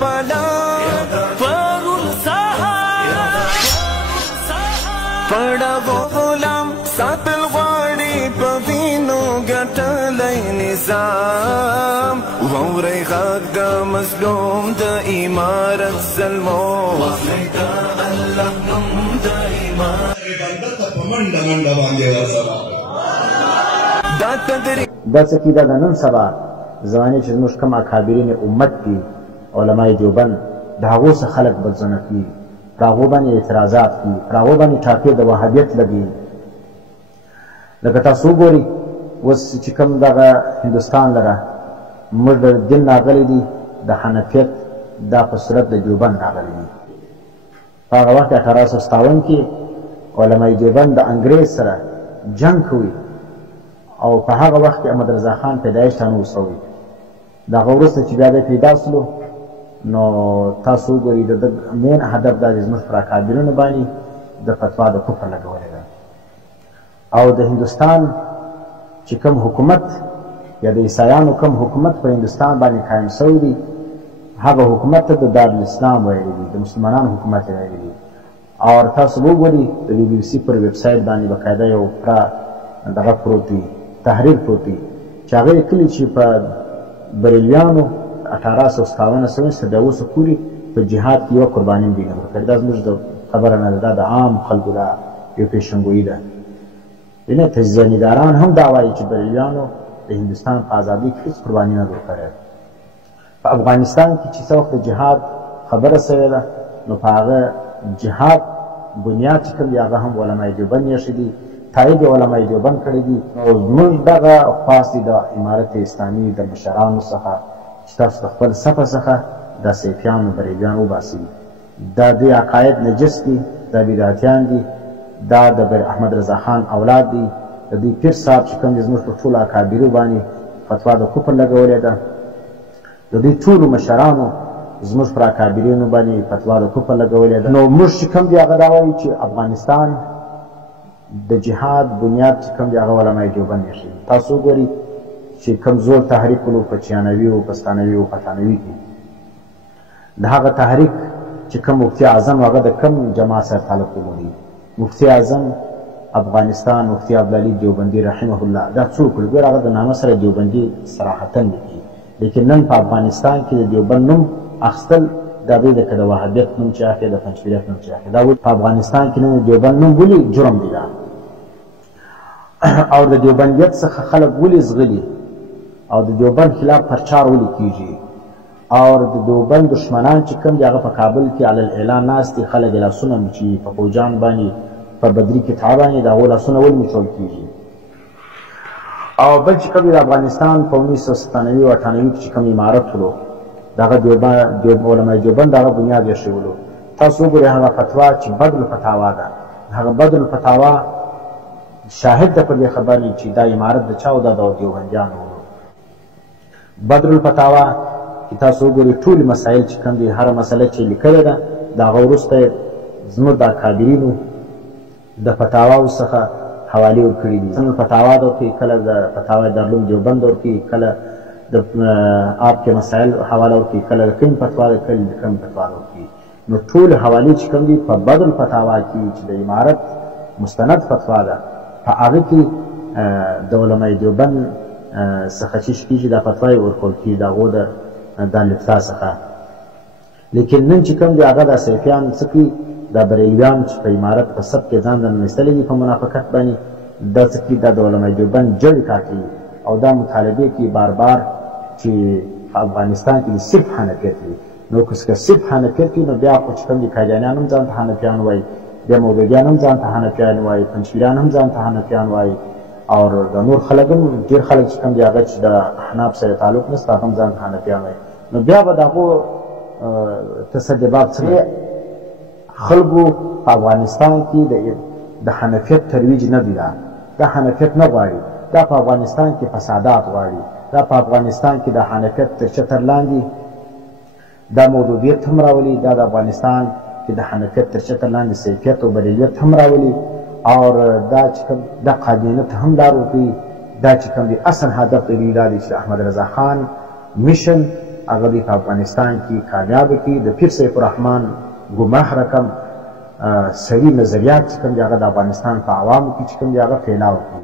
پلان پرون سهار پړاو غلام ساتل غواړي په وینو ګټلی نظام واورئ غږ د مظلوم د امارت ظلمو واخلئ د الله نوم د امارت بنده ته په منډه منډه باندې ورسره دا تدریج دا څه کېده د نن سبا زمانې چې زموږ کوم اکابرین امت دي علماء دیوبند د هغو څخه خلک بدزنه کړي پر هغو باندې اعتراضات کړي پر هغو باندې ټاپې د وهابیت لګوي لکه تاسو وګورئ اوس چې کوم دغه هندوستان لره موږ د دین راغلی دي د حنفیت دا په صورت د دیوبند راغلی دي په هغه وخت 1857 کې علماء دیوبند د انګریز سره جنګ کوي او په هغه وخت کې احمد رضا خان پیدایش ته نه وسوي د هغه وروسته چې بیا دی پیدا سلو نو تاسو وګورئ د ده مین هدف دا دی زموږ پر اکابرینو باندې د فتوا د کفر لګولې ده او د هندوستان چې کوم حکومت یا د عیسایانو کوم حکومت پر هندوستان باندې قایم سوی دی هغه حکومت ته د دارالاسلام ویلی دي د مسلمانانو حکومت یې ویلی دي او تاسو وګورئ د بي بي سي پر ویب سایټ باندې باقاعده یو پوره دغه پروت دی تحریر پروت دی چې هغه یې کلي چې په بریلیانو 1857 څخه د اوسه پورې په جهاد کې یوه قرباني هم دینه ورکړې دا زموږ د خبره نه ده دا د عام خلکو دا یو پېشنګویي ده یعنې تجزیه‌نګاران هم دا وایي چې بریلیانو د هندوستان په ازادۍ کې هېڅ قرباني نه ده ورکړې په افغانستان کې چې څه وخت د جهاد خبره سوې ده نو په هغه جهاد بنیاد چې کوم دی هغه هم علماء دیوبند ایښی دي تایید علماء دیوبند کړی دي نو زموږ دغه خواست دی د امارت اسلامي د مشرانو څخه چې تاسو د خپل صفه څخه د سیفیان و بریلیان وباسئ دا دوی عقاید نجس دي دا بدعتیان دي دا د احمد رضا خان اولاد دي د دوی پیر صاحب چې کوم دی زموږ په ټولو اکابرو باندې فتوا د کفر لګولې ده د دوی ټولو مشرانو زموږ پر اکابرینو باندې فتوا د کفر لګولې ده نو موږ چې کوم دی هغه دا وایي چې افغانستان د جهاد بنیاد چې کوم دی هغه علماء دیوبند ایښی دي تاسو وګورئ چې کوم زوړ تحریک ولو په چیانوي و پښتانوي و پښتانوي کې د هغه تحریک چې کوم مفتي اعظم هغه د کوم جماعت سره تعلق ولري مفتي اعظم افغانستان مفتي عبدالعلي دیوبندي رحمه الله دا څوک ګوره هغه د نامه سره دیوبندي صراحتا لیکي لیکن نن په افغانستان کې د دیوبند نوم اخیستل دا دوی لکه د وهابیت نوم چې اخلي د پنجپیریت نوم چې اخلي دا په افغانستان کې نن د دیوبند نوم ولې جرم دی دا او د دیوبندیت څخه خلک ولې زغلي او د دیوبند خلاف پرچار ولې کیږي او د دیوبند دشمنان چې کوم دی هغه په کابل کې علی الاعلان ناست دي خلک یې لاسونه مچوي په فوجان باندې په بدري قطعه باندې د هغو لاسونه ولې مچول کیږي او بل چې کوم د افغانستان په 1997 او 98 کې چې کوم امارت ولو دغه علماء دیوبند دغه بنیاد یې ایښی تاسو وګورئ هغه فتوا چې بدر الفتاوا ده هغه بدر الفتاوا شاهد ده پر دې خبرې چې دا امارت د چا و دا د دیوبندیانو و بدر الفتاوا کې تاسو وګورئ ټولې مسایل چې کوم دي هره مسله چې لیکلې ده د هغه وروسته زموږ د اکابرینو د فتاواو څخه حوالې ورکړي دي څنګه فتاوا ده ورکوي کله د فتاوا دارالعلوم دیوبند ورکوي کله د آپ کې مسایل حواله ورکوي کله د کوم فتوا ده کله د کوم فتوا ورکوي نو ټول حوالې چې کوم دي په بدر الفتاوا کې چې د امارت مستند فتوا ده په هغه کې د علماء دیوبند څخه چې کېږي دا فتوا یې ورکول کېږي د هغو د الفتا څخه لیکن نن چې کوم دی هغه د سیفیان څه کوي دا بریلیان چې په امارت په سب کې ځان دننیستلی دي په منافقت باندې دا څه کوي دا د علماء دیوبند جړې کاټي او دا مطالبې کوي بار بار چې په افغانستان کې صرف حنفیت وي نو که صرف حنفیت وي نو بیا خو چې کوم دي قادیانیان هم ځان ته حنفیان وایي بیا مولویان هم ځان ته حنفیان وایي پنجپیریان هم ځان ته حنفیان وایي او د نور خلک هم ډېر خلک چې کوم دي هغه چې د احناف سره تعلق نشته هغه هم ځان ته حنفیان وایي نو بیا به د هغو تصدیبات څنګه خلکو په افغانستان کې د حنفیت ترویج نه دی دا حنفیت نه غواړي دا په افغانستان کې فسادات غواړي دا په افغانستان کې د حنفیت تر چتر لاندې دا مولویت هم راولي دا د افغانستان کې د حنفیت تر چتر لاندې سیفیت او بریلیت هم راولي او دا چې کوم د قادیانیت هم لار ورکوي دا چې کوم دی اصل هدف د دوی دا دی چې احمد رضا خان میشن هغه دوی په افغانستان کې کامیابه کړي. د پیر سیف الرحمن ګمراه رقم صحیح نظریات چې کوم دي هغه د افغانستان په عوامو کې چې کوم دي هغه پھیلاو کړي.